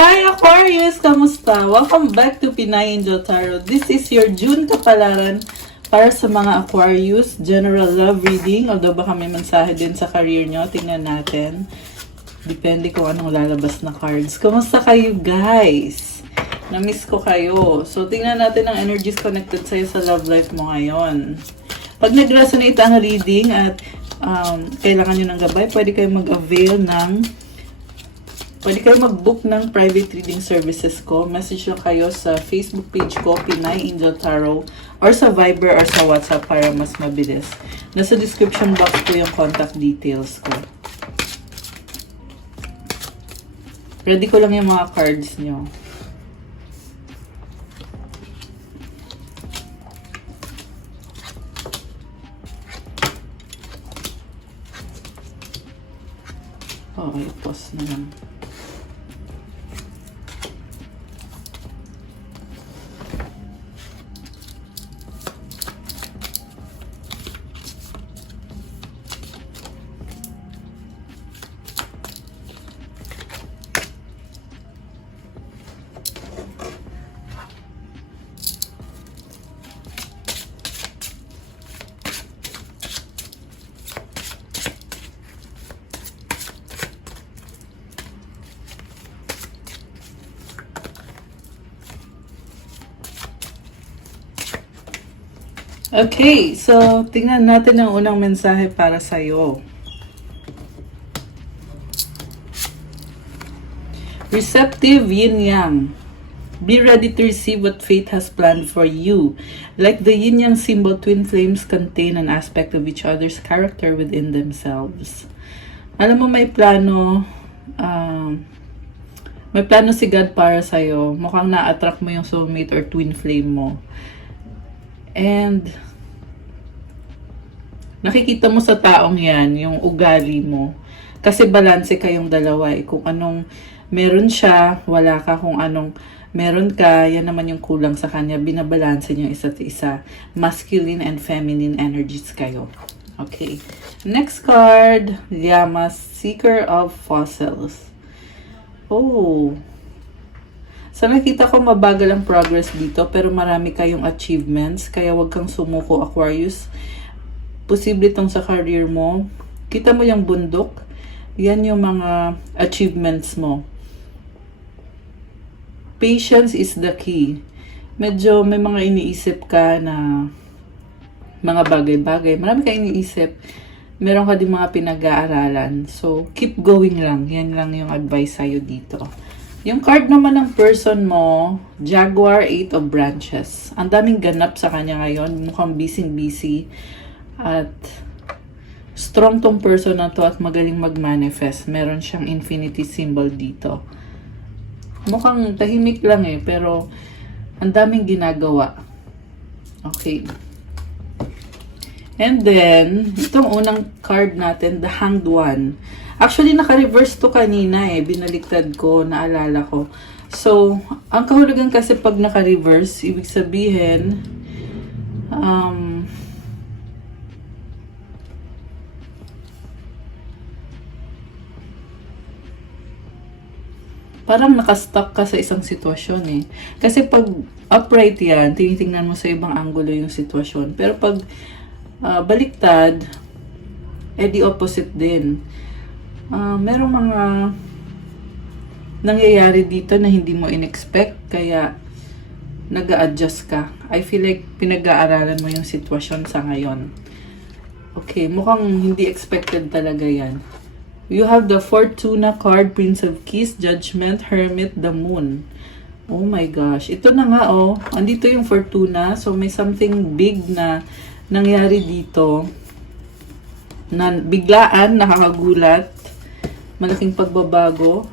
Hi Aquarius! Kamusta? Welcome back to Pinay Angel Tarot. This is your June kapalaran para sa mga Aquarius. General love reading. Although baka may mensahe din sa career nyo. Tingnan natin. Depende kung anong lalabas na cards. Kamusta kayo guys? Na-miss ko kayo. So tingnan natin ang energies connected sa'yo sa love life mo ngayon. Pag nag-resonate ang reading at kailangan nyo ng gabay, pwede kayo mag-book ng private reading services ko. Message lang kayo sa Facebook page ko, Pinay Angel Tarot, or sa Viber or sa WhatsApp para mas mabilis. Nasa description box ko yung contact details ko. Ready ko lang yung mga cards nyo. Okay, pause na lang. Okay, so tingnan natin ang unang mensahe para sa'yo. Receptive yin-yang. Be ready to receive what fate has planned for you. Like the yin-yang symbol, twin flames contain an aspect of each other's character within themselves. Alam mo, may plano si God para sa'yo. Mukhang na-attract mo yung soulmate or twin flame mo. And nakikita mo sa taong yan, yung ugali mo. Kasi balanse kayong dalawa. Kung anong meron siya, wala ka. Kung anong meron ka, yan naman yung kulang sa kanya. Binabalanse niyo isa't isa. Masculine and feminine energies kayo. Okay. Next card, Llamas, Seeker of Fossils. Oh. Sa nakita ko, mabagal ang progress dito, pero marami kayong achievements, kaya wag kang sumuko, Aquarius. Posible itong sa career mo. Kita mo yung bundok? Yan yung mga achievements mo. Patience is the key. Medyo may mga iniisip ka na mga bagay-bagay. Marami ka iniisip. Meron ka din mga pinag-aaralan. So, keep going lang. Yan lang yung advice sa'yo dito. Yung card naman ng person mo, Jaguar, 8 of Branches. Ang daming ganap sa kanya ngayon. Mukhang busy-busy. At strong tong person na to at magaling mag-manifest. Meron siyang infinity symbol dito. Mukhang tahimik lang pero ang daming ginagawa. Okay. And then, itong unang card natin, the Hanged One. Actually, naka-reverse to kanina binaliktad ko, naalala ko. So, ang kahulugan kasi pag naka-reverse, ibig sabihin, parang nakastuck ka sa isang sitwasyon Kasi pag upright yan, tinitingnan mo sa ibang angulo yung sitwasyon. Pero pag baliktad, di opposite din. Merong mga nangyayari dito na hindi mo in-expect, kaya nag-a-adjust ka. I feel like pinag-aaralan mo yung sitwasyon sa ngayon. Okay, mukhang hindi expected talaga yan. You have the Fortuna card, Prince of Keys, Judgment, Hermit, the Moon. Oh my gosh. Ito na nga andito yung Fortuna. So may something big na nangyari dito. Na biglaan, nakakagulat. Malaking pagbabago.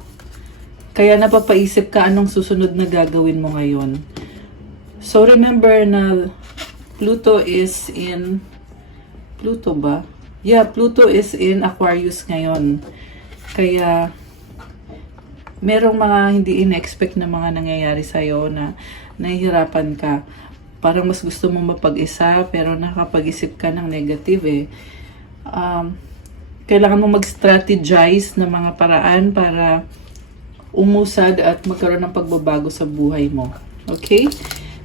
Kaya napapaisip ka anong susunod na gagawin mo ngayon. So remember na Pluto is in... Pluto ba? Yeah, Pluto is in Aquarius ngayon. Kaya merong mga hindi in-expect na mga nangyayari sa'yo na nahihirapan ka. Parang mas gusto mong mapag-isa pero nakapag-isip ka ng negative kailangan mo mag-strategize ng mga paraan para umusad at magkaroon ng pagbabago sa buhay mo. Okay?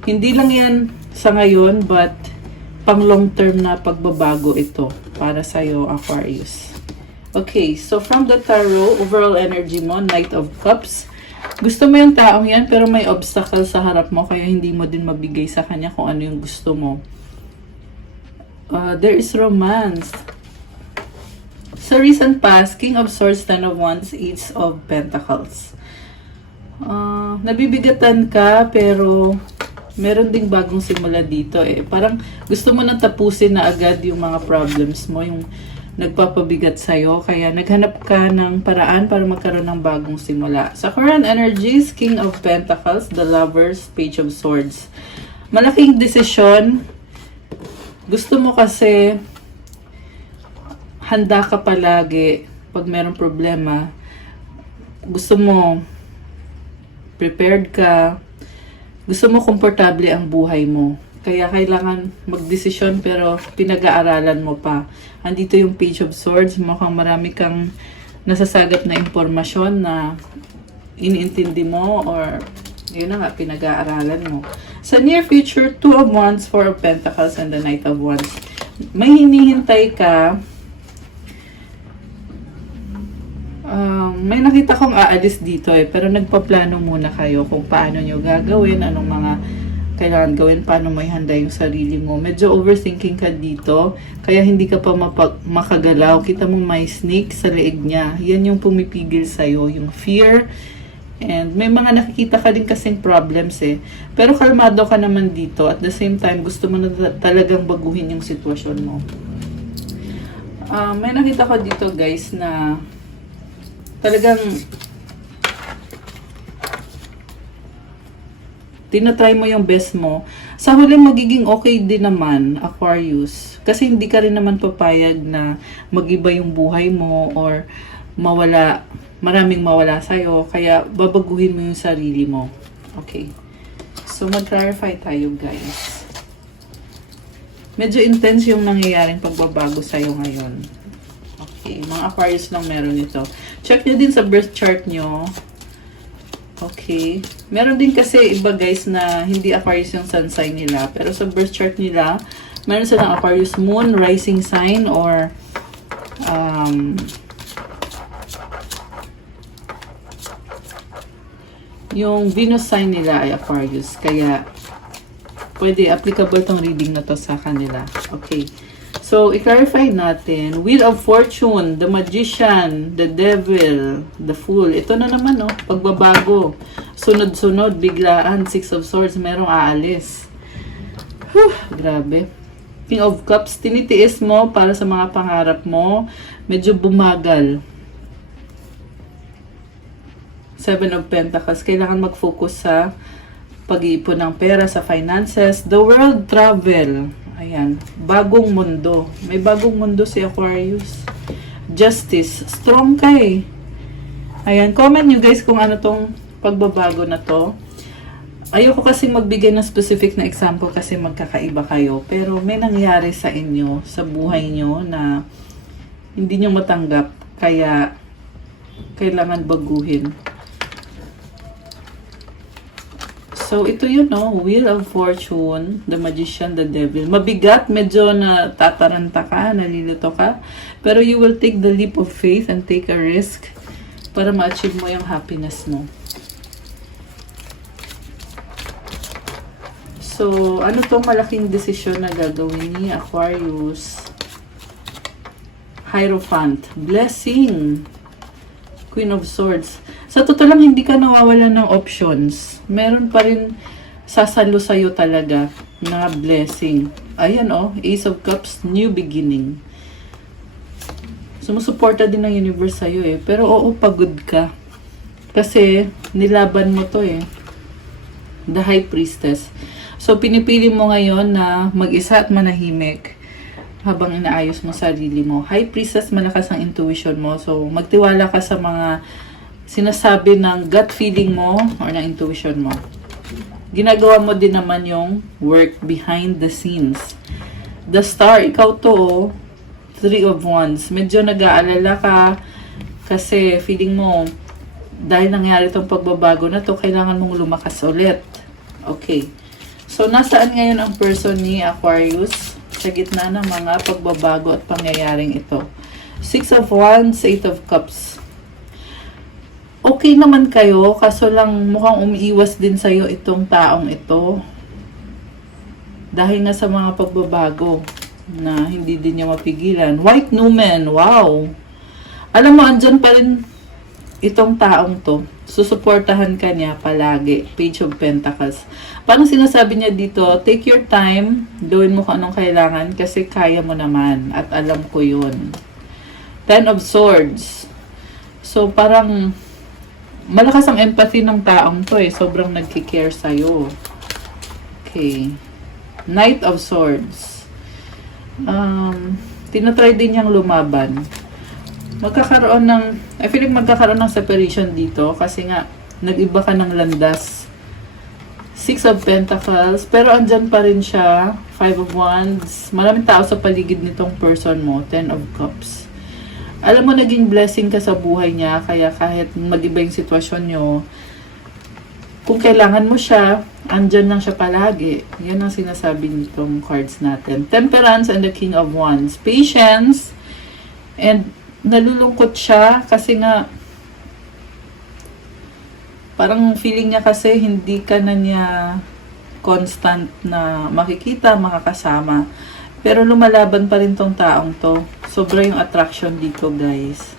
Hindi lang yan sa ngayon, but pang long term na pagbabago ito para sa'yo, Aquarius. Okay, so from the tarot, overall energy mo, Knight of Cups. Gusto mo yung taong yan, pero may obstacle sa harap mo, kaya hindi mo din mabigay sa kanya kung ano yung gusto mo. There is romance. Sa recent past, King of Swords, Ten of Wands, Ace of Pentacles. Nabibigatan ka, pero meron ding bagong simula dito eh. Parang gusto mo nang tapusin na agad yung mga problems mo, yung nagpapabigat sa'yo. Kaya naghanap ka ng paraan para magkaroon ng bagong simula. Sa current energies, King of Pentacles, The Lovers, Page of Swords. Malaking desisyon. Gusto mo kasi handa ka palagi pag merong problema. Gusto mo prepared ka. Gusto mo komportable ang buhay mo. Kaya kailangan magdesisyon pero pinag-aaralan mo pa. Andito yung Page of Swords. Mukhang marami kang nasasagat na impormasyon na iniintindi mo or yun na nga, pinag-aaralan mo. Sa near future, Two of Wands, Four of Pentacles, and the Knight of Wands. May hinihintay ka. May nakita kong aalis dito eh, pero nagpaplano muna kayo kung paano nyo gagawin, anong mga kailangan gawin, paano may handa yung sarili mo. Medyo overthinking ka dito, kaya hindi ka pa makagalaw. Kita mo may snake sa leeg niya. Yan yung pumipigil sa'yo, yung fear. And may mga nakikita ka din kasing problems eh. Pero kalmado ka naman dito. At the same time, gusto mo na talagang baguhin yung sitwasyon mo. May nakita ko dito guys na talagang tinatry mo yung best mo. Sa huli magiging okay din naman, Aquarius. Kasi hindi ka rin naman papayag na mag-iba yung buhay mo or maraming mawala sa'yo. Kaya babaguhin mo yung sarili mo. Okay. So mag-clarify tayo guys. Medyo intense yung nangyayaring pagbabago sa'yo ngayon. Okay. Mga Aquarius lang meron ito. Check nyo din sa birth chart nyo. Okay. Meron din kasi iba guys na hindi Aquarius yung sun sign nila. Pero sa birth chart nila, meron silang Aquarius moon, rising sign, or yung Venus sign nila ay Aquarius. Kaya, pwede applicable tong reading na to sa kanila. Okay. So, i-clarify natin. Wheel of Fortune, the Magician, the Devil, the Fool. Ito na naman, no? Pagbabago. Sunod-sunod, biglaan. Six of Swords, merong aalis. Grabe. King of Cups, tinitiis mo para sa mga pangarap mo. Medyo bumagal. Seven of Pentacles, kailangan mag-focus sa pag-iipon ng pera, sa finances. The World Travel. Ayan, bagong mundo. May bagong mundo si Aquarius. Justice, strong ka eh. Ayan, comment nyo guys kung ano tong pagbabago na to. Ayoko kasi magbigay ng specific na example kasi magkakaiba kayo. Pero may nangyari sa inyo, sa buhay nyo na hindi nyo matanggap. Kaya, kailangan baguhin. So, ito yun, no? Wheel of Fortune, the Magician, the Devil. Mabigat, medyo na tataranta ka, nalilito ka. Pero you will take the leap of faith and take a risk para ma-achieve mo yung happiness mo. So, ano tong malaking desisyon na gagawin ni Aquarius? Hierophant. Blessing. Queen of Swords. Sa totoo lang, hindi ka nawawalan ng options. Meron pa rin sasalo sa'yo talaga na blessing. Ayan oh, Ace of Cups, new beginning. Sumusuporta din ng universe sa'yo eh. Pero oo, pagod ka. Kasi nilaban mo to eh. The High Priestess. So, pinipili mo ngayon na mag-isa at manahimik habang inaayos mo sarili mo. High Priestess, malakas ang intuition mo. So, magtiwala ka sa mga sinasabi ng gut feeling mo or ng intuition mo. Ginagawa mo din naman yung work behind the scenes. The Star, ikaw to oh. Three of Wands. Medyo nag-aalala ka kasi feeling mo dahil nangyari itong pagbabago na to, kailangan mong lumakas ulit. Okay. So, nasaan ngayon ang person ni Aquarius sa gitna ng mga pagbabago at pangyayaring ito? 6 of Wands, 8 of Cups. Okay naman kayo, kaso lang mukhang umiiwas din sa'yo itong taong ito. Dahil nga sa mga pagbabago na hindi din niya mapigilan. White Numen, wow! Alam mo, andyan pa rin itong taong to. Susuportahan ka niya palagi. Page of Pentacles. Parang sinasabi niya dito, take your time, gawin mo kung anong kailangan kasi kaya mo naman at alam ko yun. 10 of Swords. So, parang malakas ang empathy ng taong to eh. Sobrang nagkikare sa'yo. Okay. Knight of Swords. Tinatry din niyang lumaban. Magkakaroon ng, I feel like magkakaroon ng separation dito kasi nga, nag-iba ka ng landas. 6 of Pentacles, pero andyan pa rin siya. 5 of Wands. Maraming tao sa paligid nitong person mo. 10 of Cups. Alam mo, naging blessing ka sa buhay niya, kaya kahit mag-iba yung sitwasyon nyo, kung kailangan mo siya, andyan lang siya palagi. Yan ang sinasabi nitong cards natin. Temperance and the King of Wands. Patience, and nalulungkot siya kasi nga parang feeling niya kasi hindi ka na niya constant na makikita, makakasama. Pero lumalaban pa rin tong taong to. Sobra yung attraction dito, guys.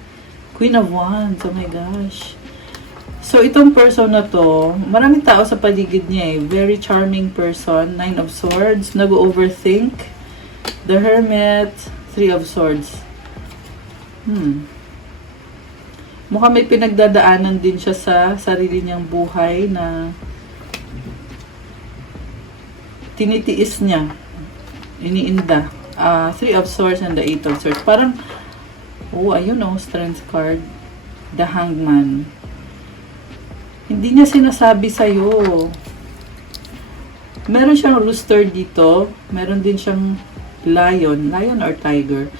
Queen of Wands, oh my gosh. So, itong person na to, maraming tao sa paligid niya eh. Very charming person. 9 of Swords, nag-overthink. The Hermit, 3 of Swords. Mukhang may pinagdadaanan din siya sa sarili niyang buhay na tinitiis niya, iniinda. 3 of Swords and the 8 of Swords. Parang, ayun Strength card. The Hangman. Hindi niya sinasabi sa'yo. Meron siyang rooster dito. Meron din siyang lion. Lion or tiger.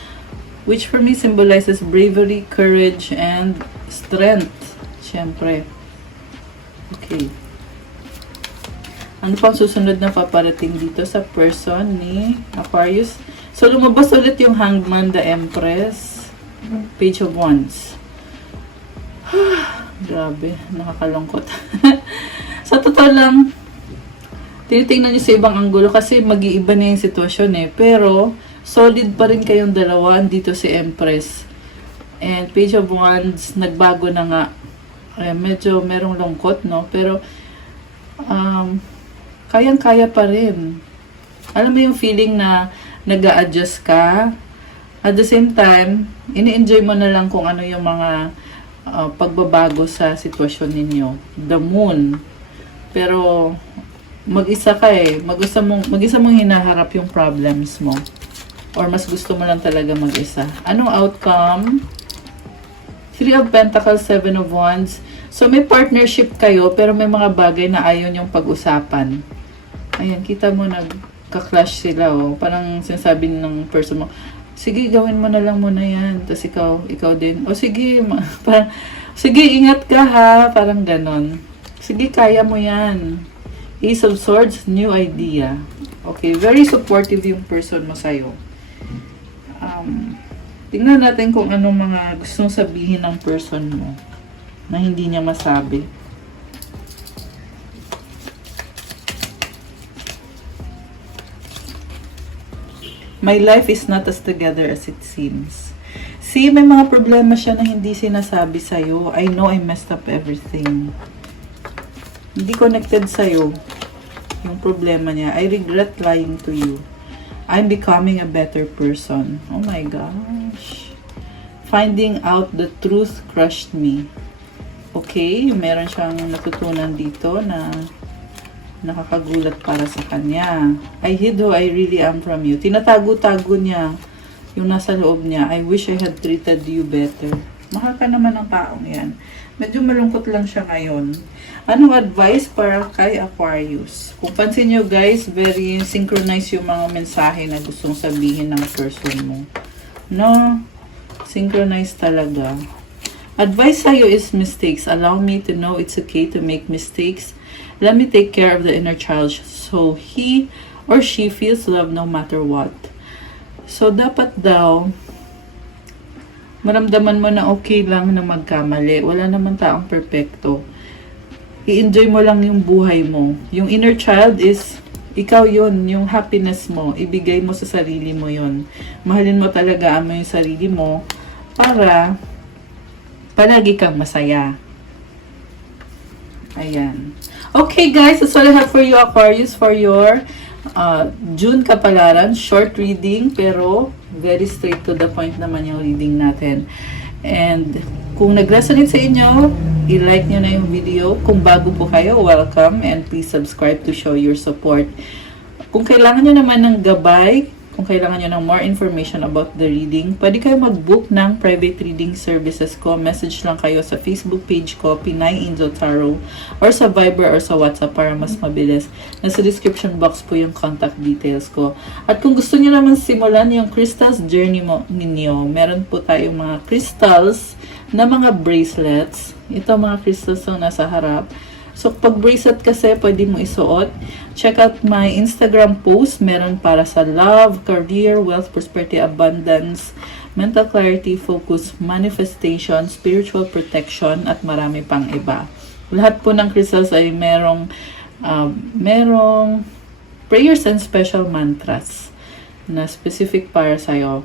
Which for me symbolizes bravery, courage, and strength. Siyempre. Okay. Ano pang susunod na paparating dito sa person ni Aquarius? So, lumabas ulit yung Hangman, the Empress. Page of Wands. Grabe, nakakalungkot. Sa totoo lang, tinitingnan nyo sa ibang anggulo kasi mag-iiba na yung sitwasyon eh. Pero, solid pa rin kayong dalawa dito si Empress. And Page of Wands, nagbago na nga. Medyo merong lungkot, no? Pero, kayang-kaya pa rin. Alam mo yung feeling na nag-a-adjust ka. At the same time, ini-enjoy mo na lang kung ano yung mga pagbabago sa sitwasyon ninyo. The Moon. Pero, mag-isa ka eh. Mag-isa mong hinaharap yung problems mo. Or mas gusto mo lang talaga mag-isa. Anong outcome? 3 of Pentacles, 7 of Wands. So, may partnership kayo, pero may mga bagay na ayaw niyong pag-usapan. Ayan, kita mo nagka-clash sila, oh. Parang sinasabi ng person mo, sige, gawin mo na lang muna yan. Tapos ikaw din, sige, parang, sige, ingat ka ha. Parang ganon. Sige, kaya mo yan. Ace of Swords, new idea. Okay, very supportive yung person mo sa'yo. Tingnan natin kung anong mga gustong sabihin ng person mo na hindi niya masabi. My life is not as together as it seems. See, may mga problema siya na hindi sinasabi sa'yo. I know I messed up everything. Hindi connected sa'yo yung problema niya. I regret lying to you. I'm becoming a better person. Oh my gosh. Finding out the truth crushed me. Okay, meron siyang natutunan dito na nakakagulat para sa kanya. I hid who I really am from you. Tinatago-tago niya yung nasa loob niya. I wish I had treated you better. Mahal ka naman ng taong yan. Medyo malungkot lang siya ngayon. Anong advice para kay Aquarius? Kung pansin nyo guys, very synchronized yung mga mensahe na gustong sabihin ng person mo. No? Synchronized talaga. Advice sa'yo is mistakes. Allow me to know it's okay to make mistakes. Let me take care of the inner child so he or she feels love no matter what. So, dapat daw, maramdaman mo na okay lang na magkamali. Wala naman taong perfecto. I-enjoy mo lang yung buhay mo. Yung inner child is, ikaw yun, yung happiness mo. Ibigay mo sa sarili mo yun. Mahalin mo talaga yung sarili mo para palagi kang masaya. Ayan. Okay guys, that's all I have for you, Aquarius, for your June kapalaran. Short reading, pero very straight to the point naman yung reading natin. And kung nag-resonate sa inyo, i-like nyo na yung video. Kung bago po kayo, welcome. And please subscribe to show your support. Kung kailangan nyo naman ng gabay, kung kailangan nyo ng more information about the reading, pwede kayo mag-book ng private reading services ko. Message lang kayo sa Facebook page ko, Pinay Angel Tarot, or sa Viber or sa WhatsApp para mas mabilis. Nasa description box po yung contact details ko. At kung gusto nyo naman simulan yung crystals journey mo ninyo, meron po tayong mga crystals na mga bracelets. Ito mga crystals na nasa harap. So, pag bracelet kasi, pwede mo isuot. Check out my Instagram post. Meron para sa love, career, wealth, prosperity, abundance, mental clarity, focus, manifestation, spiritual protection, at marami pang iba. Lahat po ng crystals ay merong prayers and special mantras na specific para sa'yo.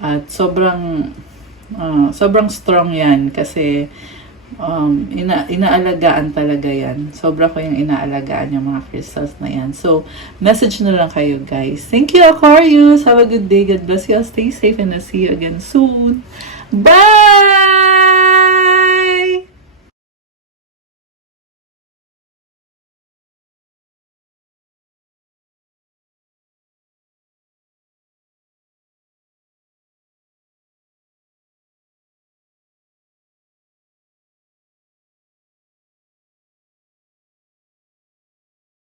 At sobrang strong yan kasi inaalagaan talaga yan. Sobra ko yung inaalagaan yung mga crystals na yan. So, message na lang kayo guys. Thank you, Aquarius. Have a good day. God bless you. Stay safe and I'll see you again soon. Bye!